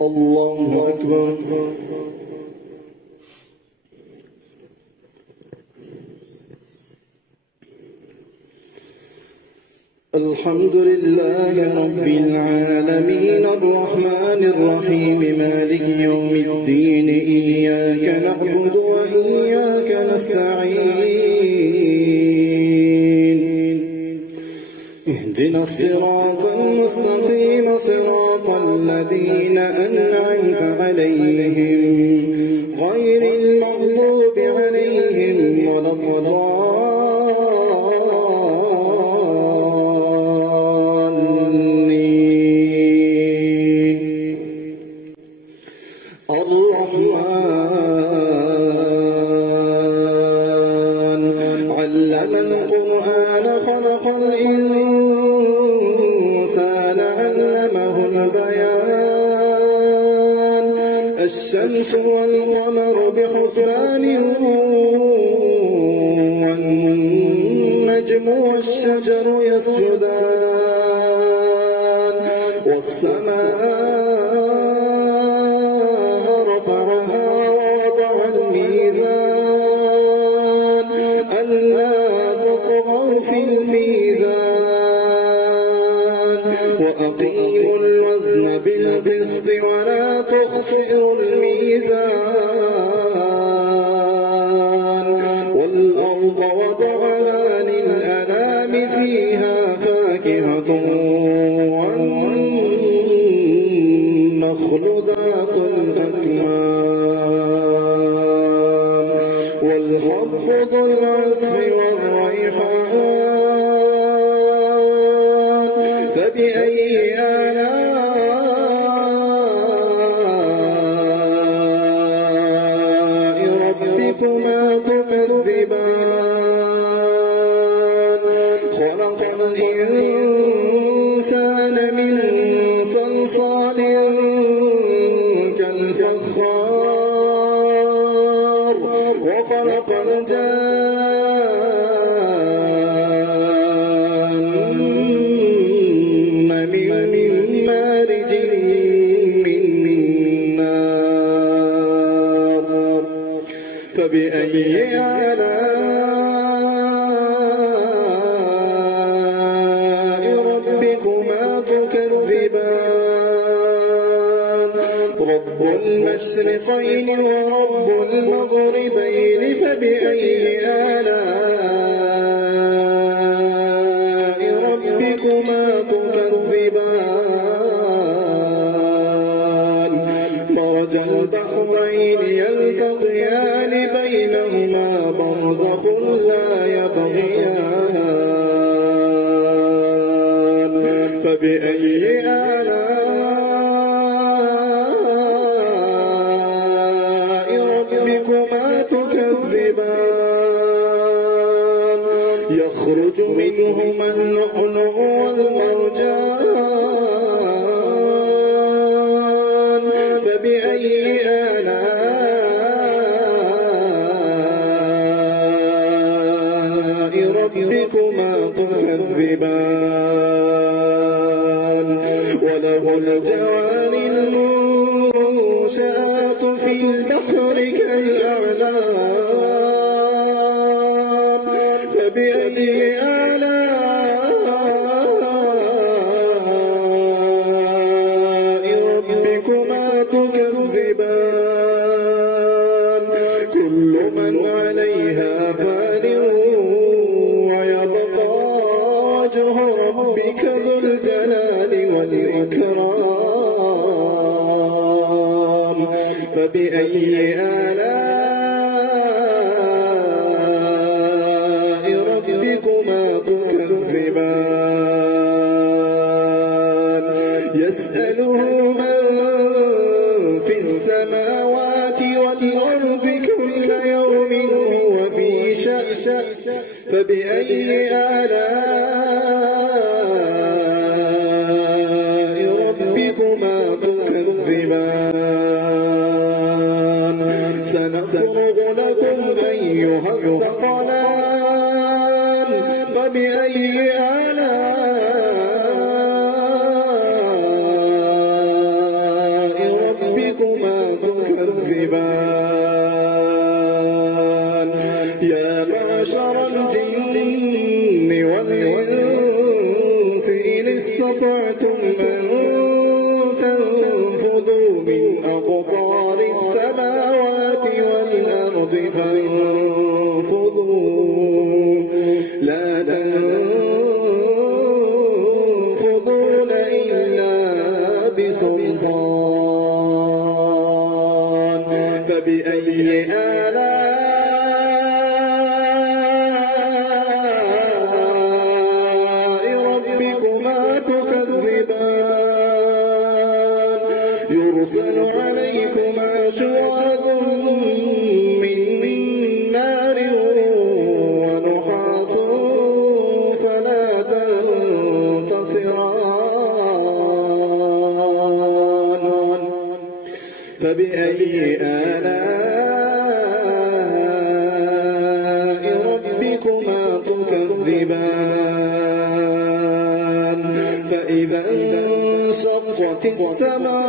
الله أكبر. الحمد لله رب العالمين الرحمن الرحيم مالك يوم الدين إياك نعبد وإياك نستعين اهدنا الصراط المستقيم صراط الذين أنعمت عليهم غير المغضوب عليهم ولا الضالين. الرحمن علم القرآن خلق الإنسان علمه البيان الشمس والقمر بحسبان والنجم والشجر يسجدان والسماء رفعها ووضع الميزان ألا تطغوا في الميزان وأقيموا الوزن بالقسط ولا تخسروا الميزان والأرض وضعها للأنام فيها فاكهة والنخل ذات الأكمام والحب ذو العصف والريحان فبأي آلاء ربكما تكذبان خلق الإنسان من صلصال كالفخار وخلق الجان من مارج من نار فبأي آلاء ربكما تكذبان رب المشرقين ورب المغربين فبأي آلاء ربكما تكذبان مرج البحرين يلتقيان بينهما برزخ لا يبغيان فبأي آلاء ربكما تكذبان يخرج منهما اللؤلؤ والمرجان فبأي آلاء ربكما تكذبان وله الجوار المنشآت في البحر كالأعلام فبأي آلاء ربكما تكذبان كل من عليها فان ويبقى وجه ربك ذو الجلال والإكرام فبأي آلاء ربكما تكذبان يسأله من في السماوات والأرض كل يوم هو في شأن فبأي آلاء ربكما تكذبان سنفرغ يفرغ لكم أيها الثقلان فبأي آلاء ربكما تكذبان يا معشر الجن والإنس إن استطعتم أن تنفذوا من أقطار السماوات والأرض فانفذوا لا تنفذون إلا بسلطان فبأي آلاء ربكما تكذبان يرسل عليكما شواظ من نار ونحاس فلا تنتصران فبأي آلاء ربكما تكذبان فإذا انشقت السماء